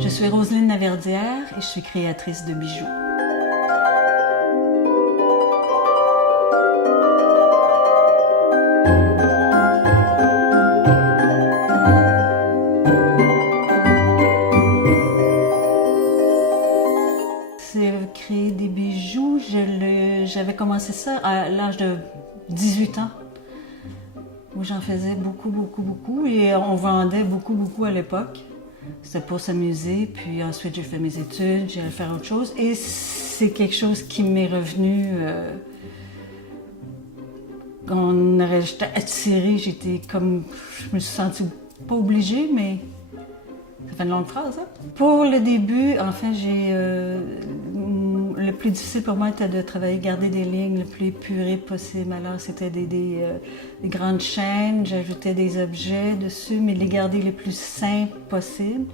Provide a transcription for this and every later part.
Je suis Roselyne Laverdière et je suis créatrice de bijoux. C'est créer des bijoux, j'avais commencé ça à l'âge de 18 ans, où j'en faisais beaucoup, et on vendait beaucoup à l'époque. C'était pour s'amuser, puis ensuite j'ai fait mes études, j'ai allé faire autre chose, et c'est quelque chose qui m'est revenu. J'étais attirée, j'étais comme, je me suis sentie pas obligée, mais ça fait une longue phrase, hein? Pour le début, enfin, le plus difficile pour moi était de travailler, garder des lignes le plus épurées possible. Alors, c'était des grandes chaînes, j'ajoutais des objets dessus, mais les garder les plus simples possible.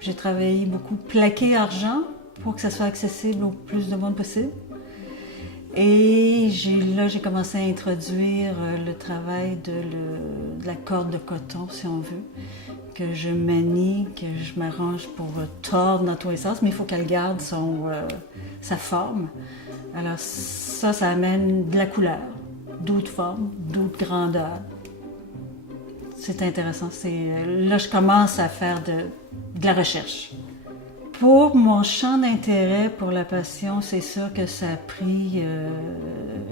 J'ai travaillé beaucoup plaqué argent pour que ça soit accessible au plus de monde possible. Et là, j'ai commencé à introduire le travail de la corde de coton, si on veut, que je manie, que je m'arrange pour tordre dans tous les sens, mais il faut qu'elle garde sa forme. Alors ça amène de la couleur, d'autres formes, d'autres grandeurs. C'est intéressant. Là, je commence à faire de la recherche. Pour mon champ d'intérêt, pour la passion, c'est sûr que ça a pris,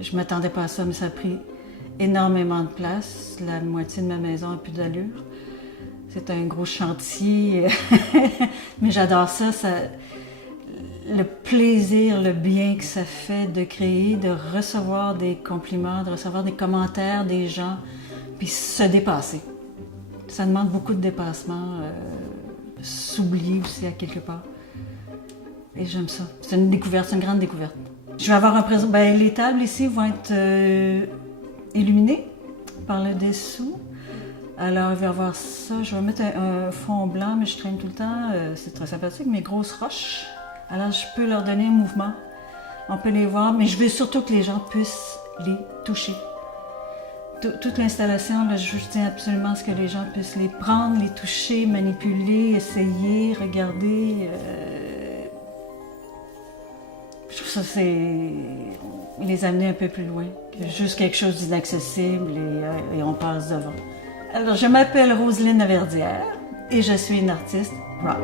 je ne m'attendais pas à ça, mais ça a pris énormément de place. La moitié de ma maison n'a plus d'allure. C'est un gros chantier, mais j'adore ça. Le plaisir, le bien que ça fait de créer, de recevoir des compliments, de recevoir des commentaires des gens, puis se dépasser. Ça demande beaucoup de dépassement, s'oublier aussi à quelque part. Et j'aime ça. C'est une découverte, c'est une grande découverte. Je vais avoir un présent. Les tables ici vont être illuminées par le dessous. Alors, il va y avoir ça. Je vais mettre un fond blanc, mais je traîne tout le temps. C'est très sympathique, mes grosses roches. Alors, je peux leur donner un mouvement. On peut les voir, mais je veux surtout que les gens puissent les toucher. Toute l'installation, là, je tiens absolument à ce que les gens puissent les prendre, les toucher, manipuler, essayer, regarder. Je trouve ça, c'est les amener un peu plus loin que juste quelque chose d'inaccessible et on passe devant. Alors, je m'appelle Roselyne Laverdière et je suis une artiste rock.